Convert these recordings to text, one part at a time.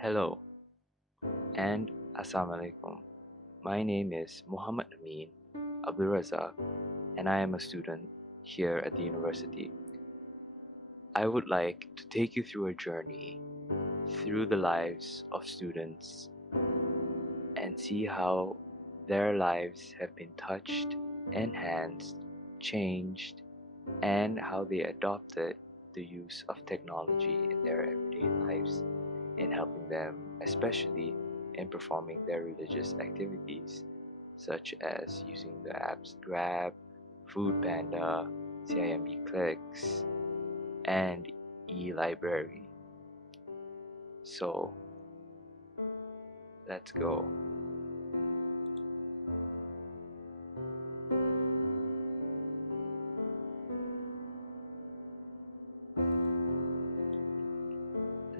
Hello and Assalamu alaikum. My name is Muhammad Amin Abdul Razak and I am a student here at the university. I would like to take you through a journey through the lives of students and see how their lives have been touched, enhanced, changed, and how they adopted the use of technology in their everyday lives in helping them, especially in performing their religious activities, such as using the apps Grab, Foodpanda, CIMB Clicks, and eLibrary. So, let's go.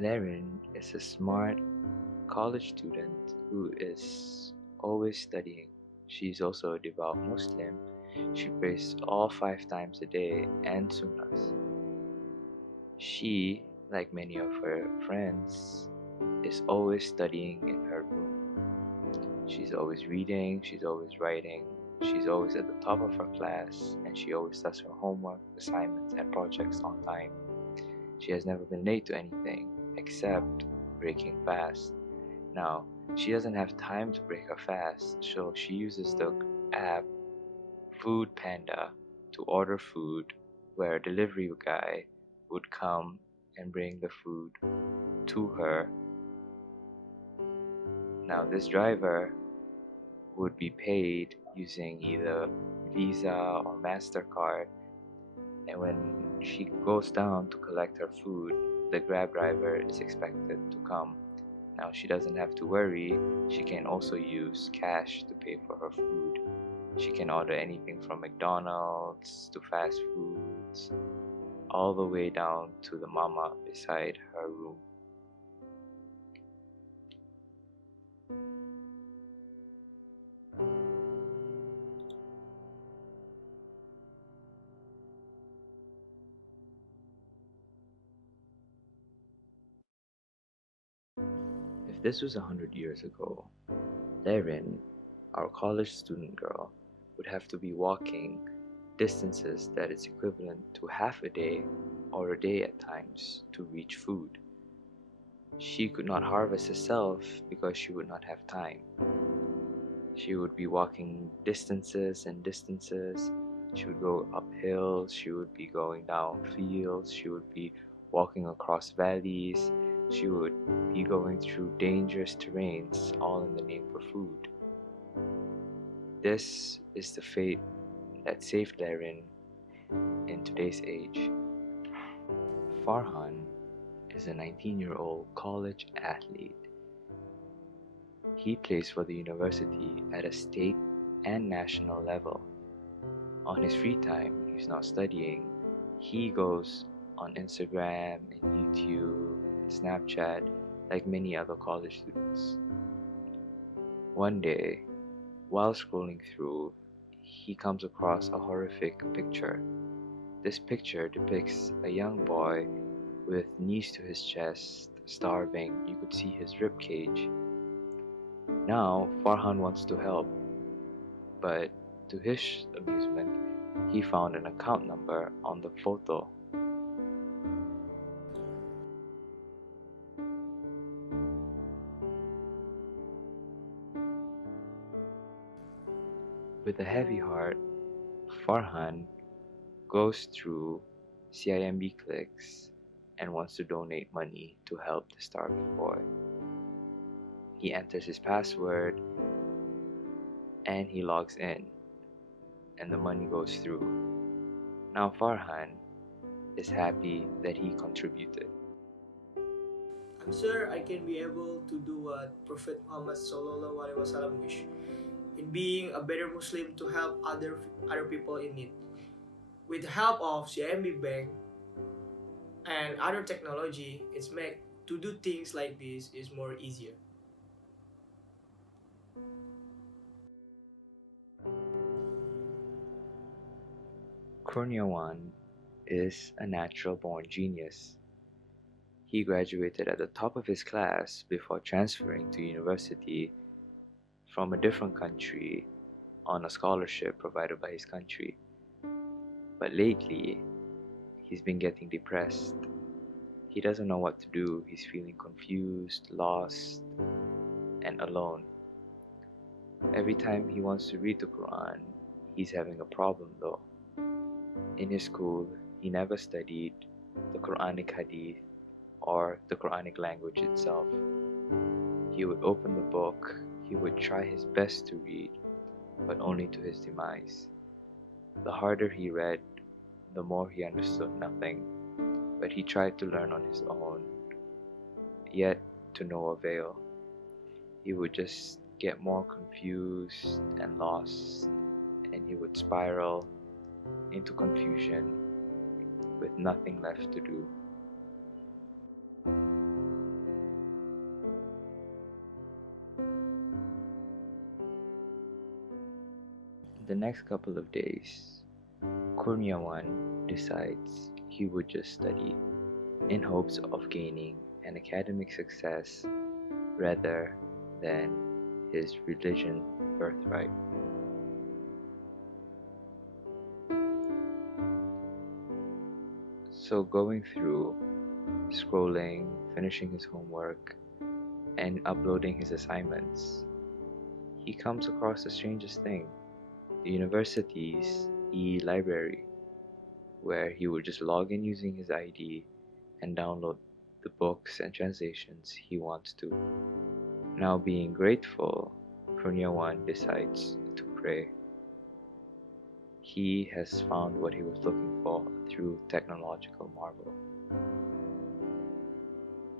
Laren is a smart college student who is always studying. She's also a devout Muslim. She prays all 5 times a day and sunnahs. She, like many of her friends, is always studying in her room. She's always reading, she's always writing, she's always at the top of her class, and she always does her homework, assignments, and projects on time. She has never been late to anything except breaking fast. Now, she doesn't have time to break her fast, so she uses the app Food Panda to order food, where a delivery guy would come and bring the food to her. Now, this driver would be paid using either Visa or MasterCard, and when she goes down to collect her food, the Grab driver is expected to come. Now, she doesn't have to worry, she can also use cash to pay for her food. She can order anything from McDonald's to fast foods, all the way down to the mama beside her room. If this was 100 years ago, Laren, our college student girl, would have to be walking distances that is equivalent to half a day or a day at times to reach food. She could not harvest herself because she would not have time. She would be walking distances and distances. She would go up hills, she would be going down fields, she would be walking across valleys, she would be going through dangerous terrains, all in the name for food. This is the fate that saved Laren in today's age. Farhan is a 19-year-old college athlete. He plays for the university at a state and national level. On his free time, when he's not studying, he goes on Instagram and YouTube and Snapchat like many other college students. One day, while scrolling through, he comes across a horrific picture. This picture depicts a young boy with knees to his chest, starving. You could see his rib cage. Now, Farhan wants to help, but to his amusement, he found an account number on the photo. With a heavy heart, Farhan goes through CIMB Clicks and wants to donate money to help the starving boy. He enters his password and he logs in, and the money goes through. Now Farhan is happy that he contributed. I'm sure I can be able to do what Prophet Muhammad Sallallahu Alaihi Wasallam wish in being a better Muslim to help other people in need. With the help of CMB Bank and other technology, it's make to do things like this is more easier. Kurniawan is a natural born genius. He graduated at the top of his class before transferring to university from a different country on a scholarship provided by his country. But lately, he's been getting depressed. He doesn't know what to do. He's feeling confused, lost, and alone. Every time he wants to read the Quran, he's having a problem though. In his school, he never studied the Quranic hadith or the Quranic language itself. He would open the book, he would try his best to read, but only to his demise. The harder he read, the more he understood nothing, but he tried to learn on his own, yet to no avail. He would just get more confused and lost, and he would spiral into confusion with nothing left to do. The next couple of days, Kurniawan decides he would just study in hopes of gaining an academic success rather than his religion birthright. So going through, scrolling, finishing his homework, and uploading his assignments, he comes across the strangest thing, the university's e-library, where he would just log in using his ID and download the books and translations he wants to. Now being grateful, Kurniawan decides to pray. He has found what he was looking for through technological marvel.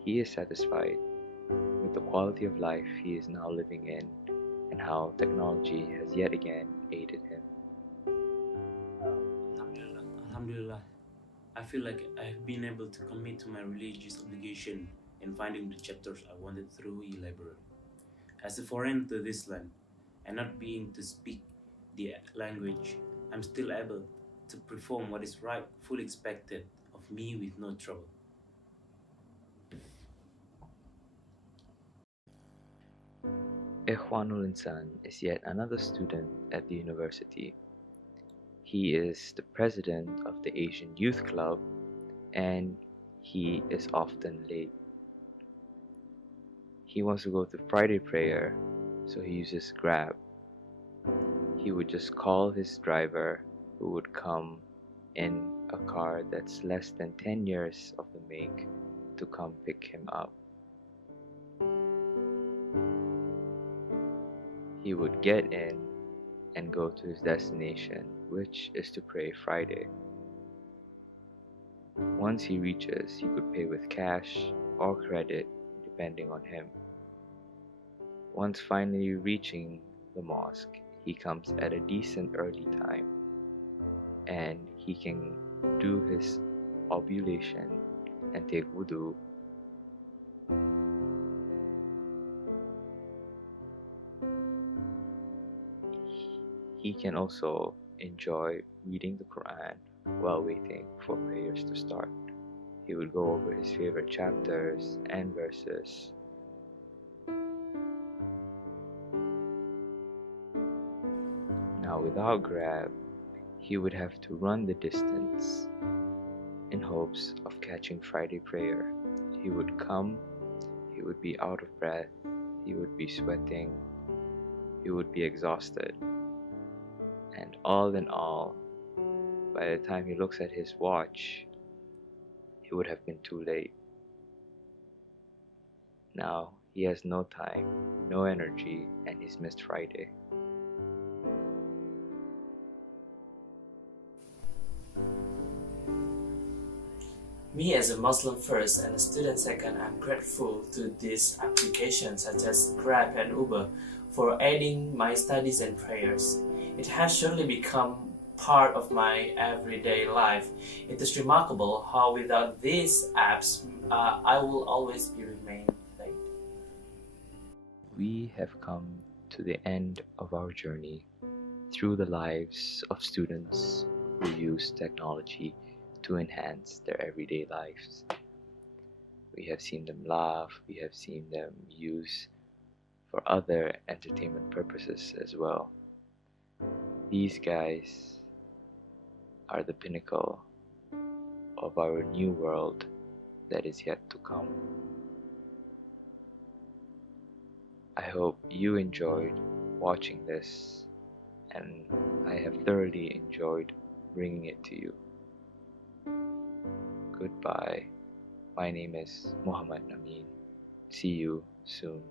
He is satisfied with the quality of life he is now living in and how technology has yet again aided him. Alhamdulillah, I feel like I've been able to commit to my religious obligation in finding the chapters I wanted through e-library. As a foreigner to this land and not being to speak the language, I'm still able to perform what is right, fully expected of me with no trouble. Ikhwanul Insan is yet another student at the university. He is the president of the Asian Youth Club and he is often late. He wants to go to Friday prayer, so he uses Grab. He would just call his driver who would come in a car that's less than 10 years of the make to come pick him up. He would get in and go to his destination, which is to pray Friday. Once he reaches, he could pay with cash or credit depending on him. Once finally reaching the mosque, he comes at a decent early time and he can do his oblation and take wudu. He can also enjoy reading the Quran while waiting for prayers to start. He would go over his favorite chapters and verses. Now without Grab, he would have to run the distance in hopes of catching Friday prayer. He would come, he would be out of breath, he would be sweating, he would be exhausted. And all in all, by the time he looks at his watch, it would have been too late. Now he has no time, no energy, and he's missed Friday. Me as a Muslim first and a student second, I'm grateful to these applications such as Grab and Uber for aiding my studies and prayers. It has surely become part of my everyday life. It is remarkable how without these apps, I will always be remain late. We have come to the end of our journey through the lives of students who use technology to enhance their everyday lives. We have seen them laugh, we have seen them use for other entertainment purposes as well. These guys are the pinnacle of our new world that is yet to come. I hope you enjoyed watching this, and I have thoroughly enjoyed bringing it to you. Goodbye. My name is Muhammad Amin. See you soon.